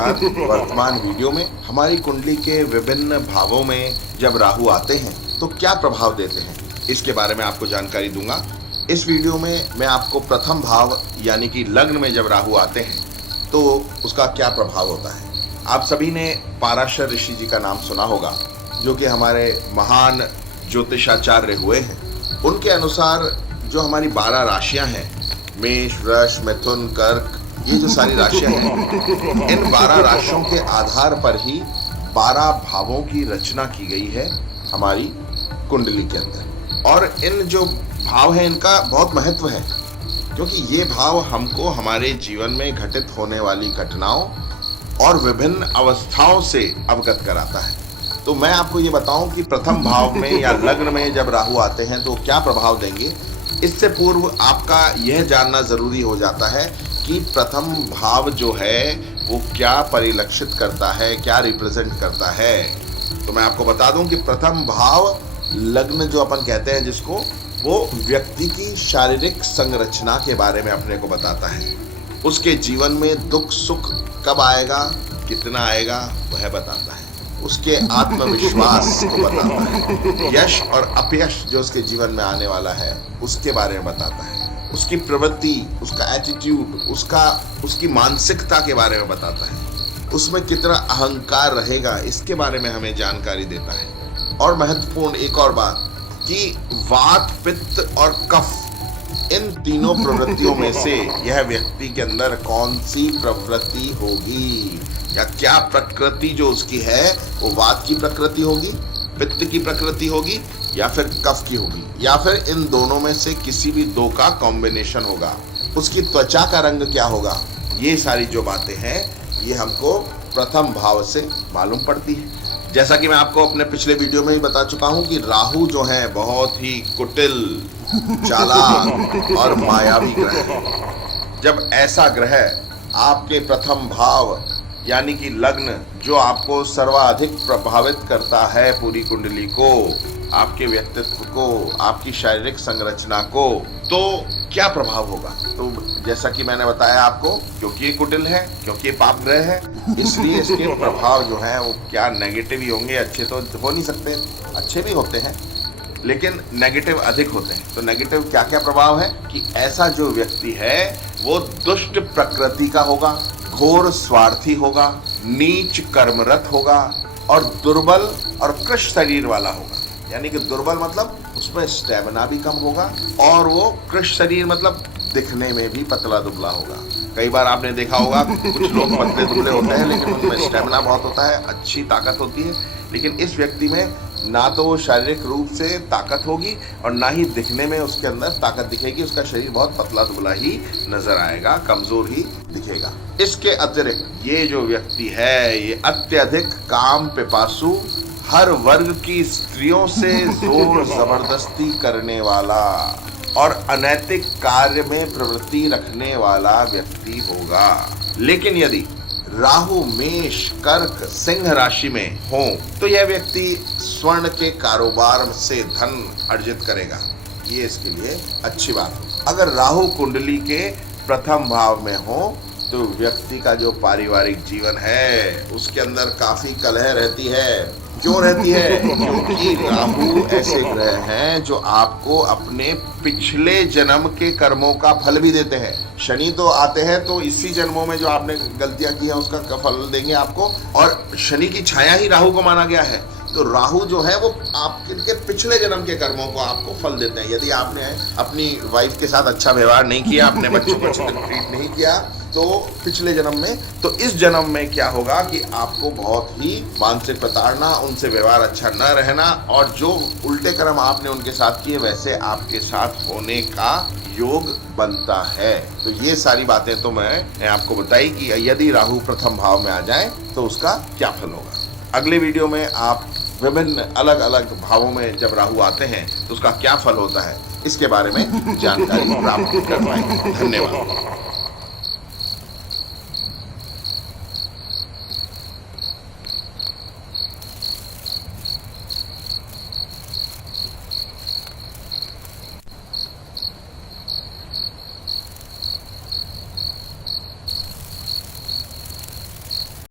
नमस्कार। वर्तमान वीडियो में हमारी कुंडली के विभिन्न भावों में जब राहु आते हैं तो क्या प्रभाव देते हैं, इसके बारे में आपको जानकारी दूंगा। इस वीडियो में मैं आपको प्रथम भाव यानी कि लग्न में जब राहु आते हैं तो उसका क्या प्रभाव होता है। आप सभी ने पाराशर ऋषि जी का नाम सुना होगा, जो कि हमारे महान ज्योतिषाचार्य हुए हैं। उनके अनुसार जो हमारी 12 राशियां हैं, मेष, वृष, मिथुन, कर्क, ये जो सारी राशियां हैं, इन 12 राशियों के आधार पर ही 12 भावों की रचना की गई है हमारी कुंडली के अंदर। और इन जो भाव हैं इनका बहुत महत्व है, क्योंकि ये भाव हमको हमारे जीवन में घटित होने वाली घटनाओं और विभिन्न अवस्थाओं से अवगत कराता है। तो मैं आपको ये बताऊं कि प्रथम भाव में या लग्न में जब राहु आते हैं तो क्या प्रभाव देंगे। इससे पूर्व आपका यह जानना जरूरी हो जाता है कि प्रथम भाव जो है वो क्या परिलक्षित करता है, क्या रिप्रेजेंट करता है। तो मैं आपको बता दूं कि प्रथम भाव लग्न जो अपन कहते हैं जिसको, वो व्यक्ति की शारीरिक संरचना के बारे में अपने को बताता है। उसके जीवन में दुख सुख कब आएगा, कितना आएगा, वह बताता है। उसके आत्मविश्वास को बताता है। यश और अपयश जो उसके जीवन में आने वाला है उसके बारे में बताता है। उसकी प्रवृत्ति, उसका एटीट्यूड, उसकी मानसिकता के बारे में बताता है। उसमें कितना अहंकार रहेगा इसके बारे में हमें जानकारी देता है। और महत्वपूर्ण एक और बात कि वात, पित्त और कफ, इन तीनों प्रवृत्तियों में से यह व्यक्ति के अंदर कौन सी प्रवृत्ति होगी या क्या प्रकृति जो उसकी है, वो वात की प्रकृति होगी, पित्त की प्रकृति होगी या फिर कफ की होगी, या फिर इन दोनों में से किसी भी दो का कॉम्बिनेशन होगा। उसकी त्वचा का रंग क्या होगा, ये सारी जो बातें हैं ये हमको प्रथम भाव से मालूम पड़ती है। जैसा कि मैं आपको अपने पिछले वीडियो में ही बता चुका हूं कि राहु जो है बहुत ही कुटिल, चालाक और मायावी ग्रह है। जब ऐसा ग्रह आपके प्रथम भाव यानी कि लग्न, जो आपको सर्वाधिक प्रभावित करता है पूरी कुंडली को, आपके व्यक्तित्व को, आपकी शारीरिक संरचना को, तो क्या प्रभाव होगा। तो जैसा कि मैंने बताया आपको, क्योंकि ये कुटिल है, क्योंकि ये पाप ग्रह है, इसलिए इसके प्रभाव जो है वो क्या नेगेटिव ही होंगे। अच्छे तो हो नहीं सकते, अच्छे भी होते हैं लेकिन नेगेटिव अधिक होते हैं। तो नेगेटिव क्या क्या प्रभाव है कि ऐसा जो व्यक्ति है वो दुष्ट प्रकृति का होगा, घोर स्वार्थी होगा, नीच कर्मरत होगा और दुर्बल और कृश शरीर वाला होगा। यानी कि दुर्बल मतलब उसमें स्टेमिना भी कम होगा, और वो कृश शरीर मतलब दिखने में भी पतला दुबला होगा। कई बार आपने देखा होगा कुछ लोग पतले दुबले होते हैं लेकिन उनमें स्टेमिना बहुत होता है, अच्छी ताकत होती है। लेकिन इस व्यक्ति में ना तो वो शारीरिक रूप से ताकत होगी और ना ही दिखने में उसके अंदर ताकत दिखेगी। उसका शरीर बहुत पतला दुबला ही नजर आएगा, कमजोर ही दिखेगा। इसके अतिरिक्त ये जो व्यक्ति है ये अत्यधिक काम पिपासु, हर वर्ग की स्त्रियों से जोर जबरदस्ती करने वाला और अनैतिक कार्य में प्रवृत्ति रखने वाला व्यक्ति होगा। लेकिन यदि राहु मेष, कर्क, सिंह राशि में हो तो यह व्यक्ति स्वर्ण के कारोबार से धन अर्जित करेगा। ये इसके लिए अच्छी बात है। अगर राहु कुंडली के प्रथम भाव में हो तो व्यक्ति का जो पारिवारिक जीवन है उसके अंदर काफी कलह रहती है। क्यों रहती है? क्योंकि राहु ऐसे ग्रह हैं जो आपको अपने पिछले जन्म के कर्मों का फल भी देते हैं। शनि तो आते हैं तो इसी जन्मों में जो आपने गलतियां की हैं उसका फल देंगे आपको, और शनि की छाया ही राहु को माना गया है। तो राहु जो है वो आपके पिछले जन्म के कर्मों को आपको फल देते हैं। यदि आपने अपनी वाइफ के साथ अच्छा व्यवहार नहीं किया, अपने बच्चों को अच्छे से ट्रीट नहीं किया, तो पिछले जन्म में, तो इस जन्म में क्या होगा कि आपको बहुत ही मानसिक प्रताड़ना, उनसे व्यवहार अच्छा न रहना, और जो उल्टे कर्म आपने उनके साथ किए वैसे आपके साथ होने का योग बनता है। तो ये सारी बातें तो मैंने आपको बताई कि यदि राहु प्रथम भाव में आ जाए तो उसका क्या फल होगा। अगले वीडियो में आप विभिन्न अलग अलग भावों में जब राहु आते हैं तो उसका क्या फल होता है, इसके बारे में जानकारी प्राप्त कर पाएंगे। धन्यवाद।